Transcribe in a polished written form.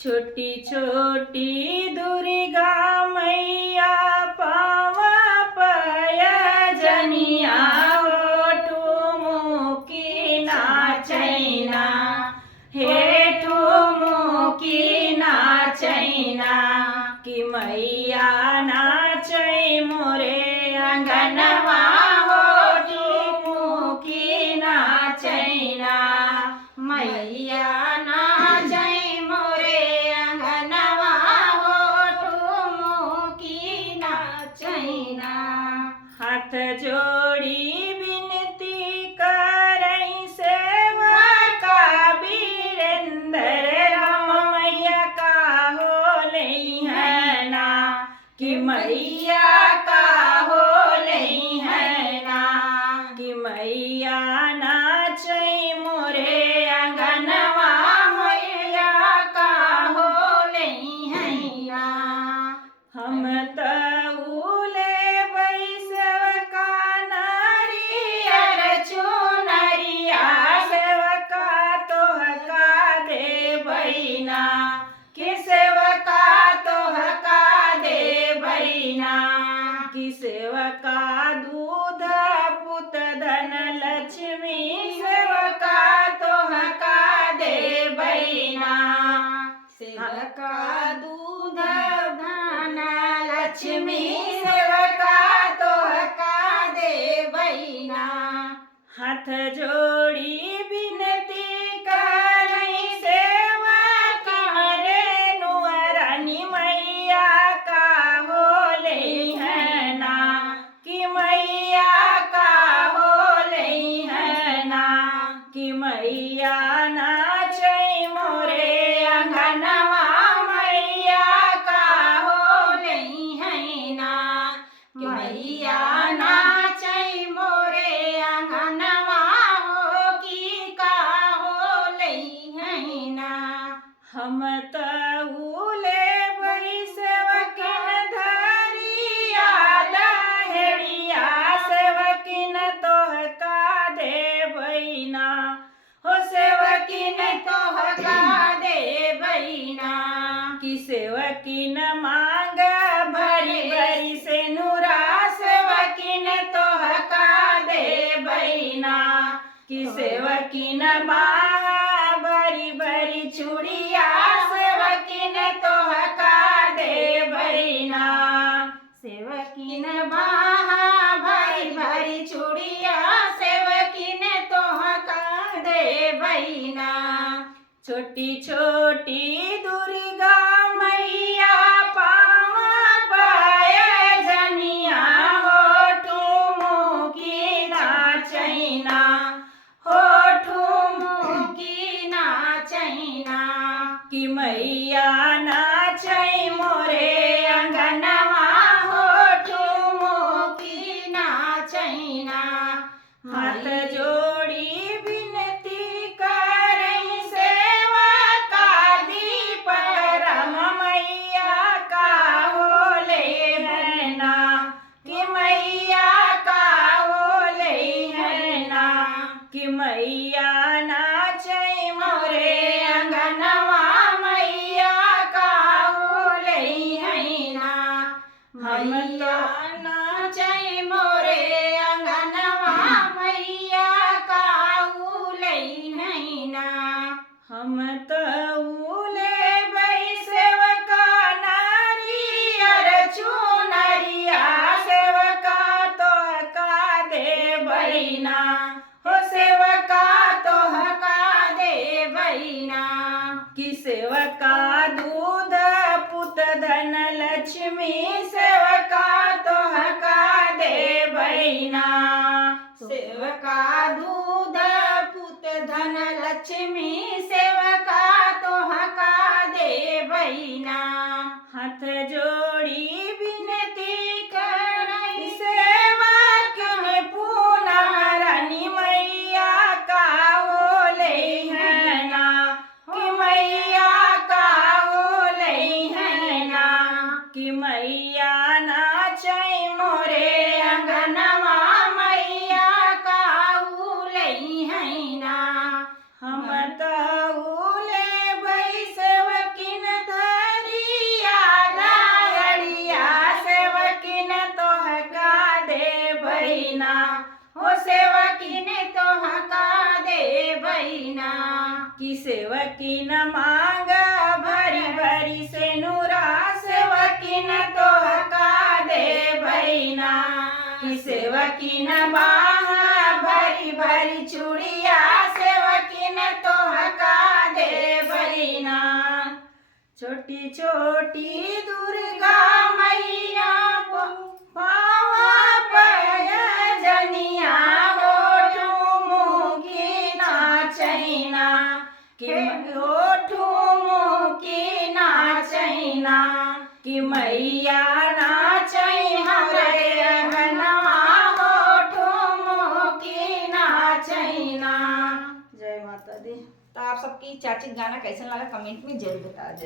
छोटी छोटी दुर्गा मैया पावा पयजनिया ठुमुकी नाचैना हे ठुमुकी नाचैना कि मैया नाचै मोरे अंगनवा हो ठुमुकी नाचैना मैया नाचै मोरे अंगनवा हो ठुमुकी नाचैना। हाथ जोड़ी विनती करै सेवका वीरेंद्र राम मैया का हो लैहना कि मैया का हो लैहना कि मैया नाचै मोरे अंगनवा मैया का हो लैहना। हम तउले बैसवका नारियर चुनरिया सेवका तोहका देबैना कि सेवका तोहका देबैना कि सेवका दूध पुत धन लक्ष्मी सेवका तोहका देबैना सेवका दूध धन लक्ष्मी सेवका तोहका देबैना। हाथ जोड़ी विनती करै सेवका रेणुआ रानी मैया का हो लैहना कि मैया का हो लैहना कि मैया नाचै मोरे अंगनवा मैया का हो लैहना कि मैया नाचै मोरे अंगनवा हो की का हो लैहना। हम तउले बैसवकिन धरिया लहेड़िया सेवकिन तोहका देबैना हो सेवकिन तोहका देबैना कि सेवकिन मांग भरी भरी से नुरा सेवकिन तोहका देबैना कि सेवकिन बाहा भरी भरी चूड़िया सेवकिन तोहका देबैना सेवकिन बाहा भरी भरी चूड़िया सेवकिन तोहका देबैना। छोटी छोटी दुर्गा मैया पावा पयजनिया हो ठुमुकी नाचैना हो ठुमुकी नाचैना कि मैया नाचै मोरे अंगनवा हो ठुमुकी नाचैना। हाथ जोड़ी विनती करै सेवका दीपक राम मैया का हो लैहना कि मैया का हो लैहना कि मैया नाचै मोरे अंगनवा मैया का हो लैहना। हम तो नाचै मोरे अंगनवा मैया का हो लैहना। हम तउले बैसवका नारियर चुनरिया सेवका तोहका देबैना हो सेवका तोहका देबैना कि सेवका दूध पुत धन लक्ष्मी सेवका तोहका देबैना सेवका दूध पुत धन लक्ष्मी सेवका तोहका देबैना। हाथ जोड़ी विनती करै सेवकिन पूनम रानी मैया का हो लैहना कि मैया का सेवकीन मांग भरी भरी से नूरा सेवकीन तोहका दे बहिना कि सेवकीन बाह भरी भरी चूड़िया सेवकीन तोहका दे बहिना छोटी छोटी दुर्गा मैया पावा जनिया हो ठुमुकी नाचैना कि हो ठुमुकी नाचैना कि मैया नाचै हमरे अंगनवा हो ठुमुकी नाचैना। जय माता दी। तो आप सबकी चाची गाना कैसा लगा कमेंट में जरूर बता दें।